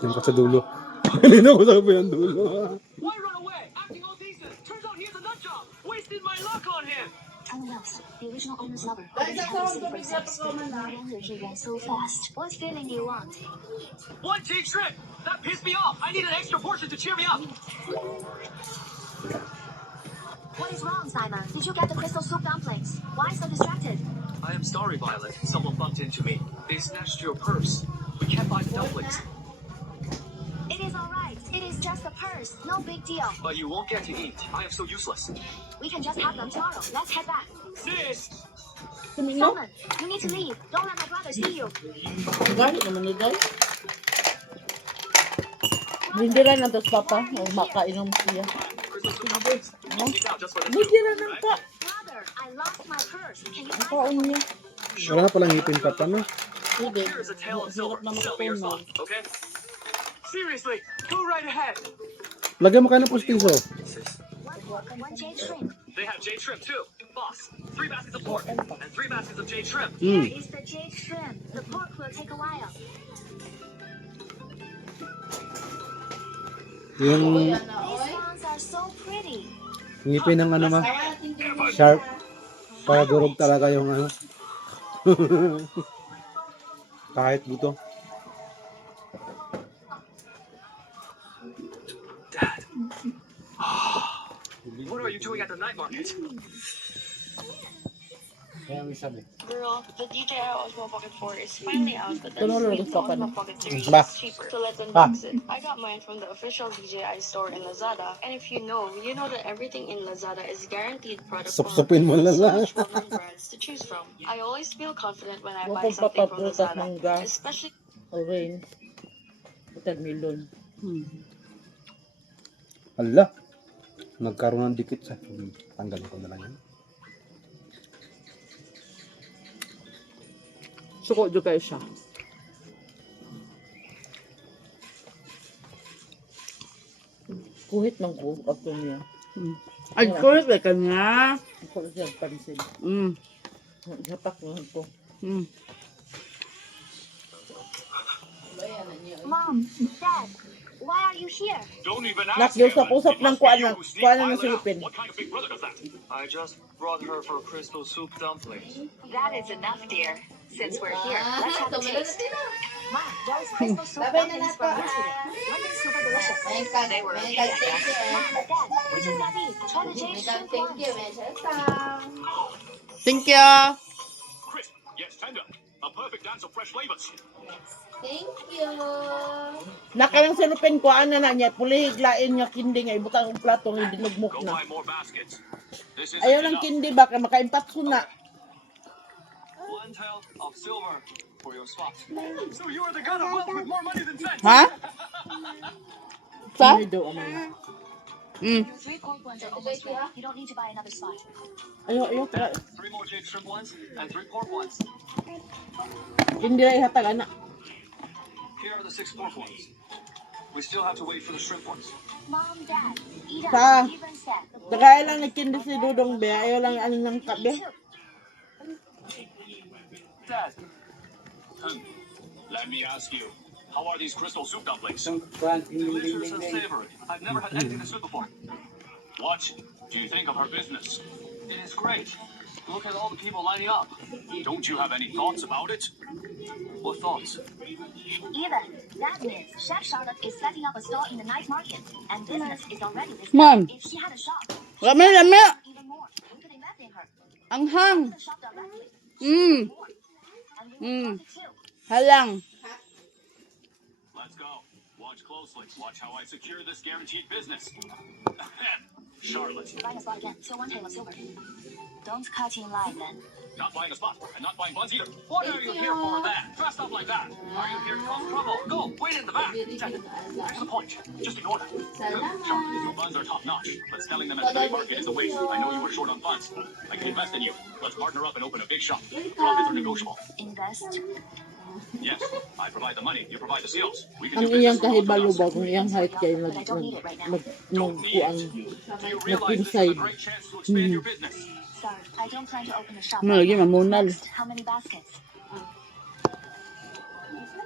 Yung ka sa dulo. Kanina ko sabi ang dulo. Why run away? Acting all decent. Turns out he has a nut job. Wasted my luck on him. Else, the original owner's lover. So fast. What feeling do you want? One tea trip. That pissed me off. I need an extra portion to cheer me up. What is wrong, Simon? Did you get the crystal soup dumplings? Why so distracted? I am sorry, Violet. Someone bumped into me. They snatched your purse. We can't buy the dumplings. It is alright. It is just a purse. No big deal. But you won't get to eat. I am so useless. We can just have them tomorrow. Let's head back. Sis! Simon, you need to leave. Don't let my brother see you. Galit naman ni Day. Bindira na dos papa. O makainom siya. Bindira na ka. Brother, I lost my purse. Can you Kaon niya. Wala na palang ngipin pa no? Hindi. Here's a tale of silver. Hirap na Sell me your makatunaw. stock, okay? Seriously, go right ahead. Lagyan mo kayo ng pustiso. one jade shrimp? They have jade shrimp too. Boss, 3 baskets of pork and 3 baskets of jade shrimp. Here is the jade shrimp. The pork will take a while. Yung These ones are so pretty. ngipin ng ano ma? Sharp. Para durog talaga yung ano. Kahit buto. Dad. What are you doing at the night market? Girl, the DJ I was motherfucking for is finally out, but the Tulong sweet ka pa na. motherfucking series Ba? is cheaper. So let's Ah. unbox it. I got mine from the official DJI store in Lazada, and if you know that everything in Lazada is guaranteed product Sup-supin mo lang so lang. much well-known brands to choose from. I always feel confident when I Huwag buy kang something from papaputas Lazada, ng gas. especially Orange. Watermelon. Hala. Nagkaroon ng dikit sa. Tanggalin ko na lang yan. Suko dyan kayo siya. Kuhit ng ko. Ato niya. Ay, kulit ba kanya? Kuhit siya pansin. Hapak mo ito. Mom, Dad, why are you here? Don't even Nakiusap-usap ng kuwan na silipin. What kind of big brother does that? I just brought her for crystal soup dumplings. That is enough, dear. Since we're here, let's have a taste. Mom, those crystal soup dumplings from yesterday. Weren't they super delicious? They were okay. Mom, Dad, which is that mean? Try the jade shrimp ones. Thank you. Crisp, yes, tender. A perfect dance of fresh flavors. Nakalang silipin ko na niya. Puli higlain nga kindi nga. Ibutang ang plato nga dinugmok Go na. buy more baskets. This is Ayaw ng kindi baka makaimpat ko na. 1 tael of silver for your spot. So you are the god of wealth with more money than sense. Ha? Sa? Hindi daw ano. Your 3 pork ones are almost ready. You don't need to buy another spot. Ayaw. Then 3 more jade shrimp ones and 3 pork ones. Hindi na ihatag anak. Here are the 6 pork ones. We still have to wait for the shrimp ones. Mom, Dad, eat Sa? up. Even said. Kaya lang nagkindi si Dudong be. Ayaw lang ano ng kabe. Dad. Let me ask you, how are these crystal soup dumplings? Delicious and savory. I've never had anything this good before. What do you think of her business? It is great. Look at all the people lining up. Don't you have any thoughts about it? What thoughts? Even. That means Chef Charlotte is setting up a store in the night market, and business is already this. Mom. If she had a shop, Lami. even more. We could invest in her. Ang hang. The shop directly. Mm. More. And we will profit too. Halang. Let's go. Watch closely. Watch how I secure this guaranteed business. Charlotte. Buying a spot again. Still 1 tael of silver. Don't cut in line then. Not buying a spot and not buying buns either. What are you here for then? Dressed up like that. Are you here to cause trouble? Go, wait in the back. Get to the point. Just ignore them. Charlotte, your buns are top notch, but selling them at the night market is a waste. I know you were short on funds. I can invest in you. Let's partner up and open a big shop. Profits are negotiable. Invest. Yes, I provide the money, you provide the sales. We can Ang do iyang business for kahibalo both ba of us. kung iyang height kayo But I don't need it right now. Don't need magkuang it. Do you realize this is a great chance to expand your business? Sorry, I don't plan to open a shop. Malagi mamunal. Next, how many baskets?